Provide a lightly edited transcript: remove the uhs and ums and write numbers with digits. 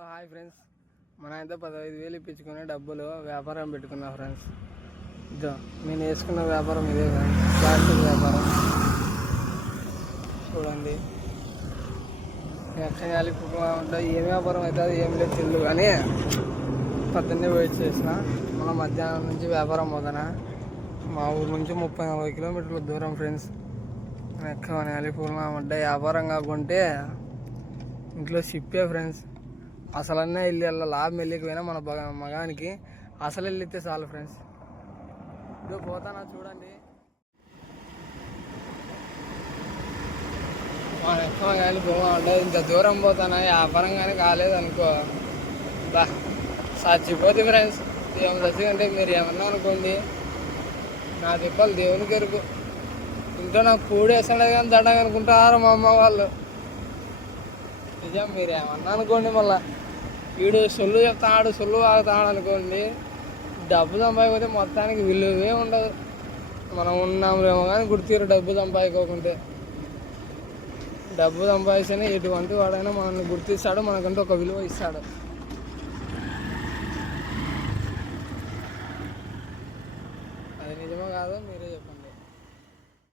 Hello hi friends, మన అయితే 15,000 ఇప్పించుకుని డబ్బులు వ్యాపారం పెట్టుకున్నా ఫ్రెండ్స్. ఇదో నేను వేసుకున్న వ్యాపారం ఇదే ఫ్రెండ్స్, ప్లాస్టిక్ వ్యాపారం. చూడండి ఎక్కడ ఉంటాయి. ఏం వ్యాపారం అయితే అది ఏం లేదు తెలియదు, కానీ పొద్దున్నే వెయిట్ చేసిన. మన మధ్యాహ్నం నుంచి వ్యాపారం పోతానా. మా ఊరు నుంచి 30-40 కిలోమీటర్ల దూరం ఫ్రెండ్స్. నేను ఎక్కువ నెలపూర్ణ అంటే వ్యాపారం కాకుంటే ఇంట్లో షిప్పే ఫ్రెండ్స్. అసలన్నా వెళ్ళి లాభం వెళ్ళకపోయినా మన మగానికి అసలు వెళ్ళితే చాలు ఫ్రెండ్స్. ఇదో పోతానా చూడండి. ఎక్కువ కానీ పోమంటే ఇంత దూరం పోతానా, వ్యాపారం కానీ కాలేదు అనుకో బా చచ్చిపోతుంది ఫ్రెండ్స్. దేవుని చచ్చికంటే మీరు ఏమన్నా అనుకోండి, నా తిప్పలు దేవునికి ఎరుకు. ఇంట్లో నాకు కూడేస్తాడే కానీ దడ్డ అనుకుంటారు మా అమ్మ వాళ్ళు. నిజం, మీరు ఏమన్నా అనుకోండి, మళ్ళా వీడు సొల్లు చెప్తాడు, సొల్లు వాగుతాడు అనుకోండి, డబ్బు సంపాదిపోతే మొత్తానికి విలువే ఉండదు. మనం ఉన్నామేమో కానీ గుర్తిరు డబ్బు సంపాదించుకుంటే. డబ్బు సంపాదిస్తేనే ఎటువంటి వాడైనా మనల్ని గుర్తిస్తాడు, మనకంటూ ఒక విలువ ఇస్తాడు.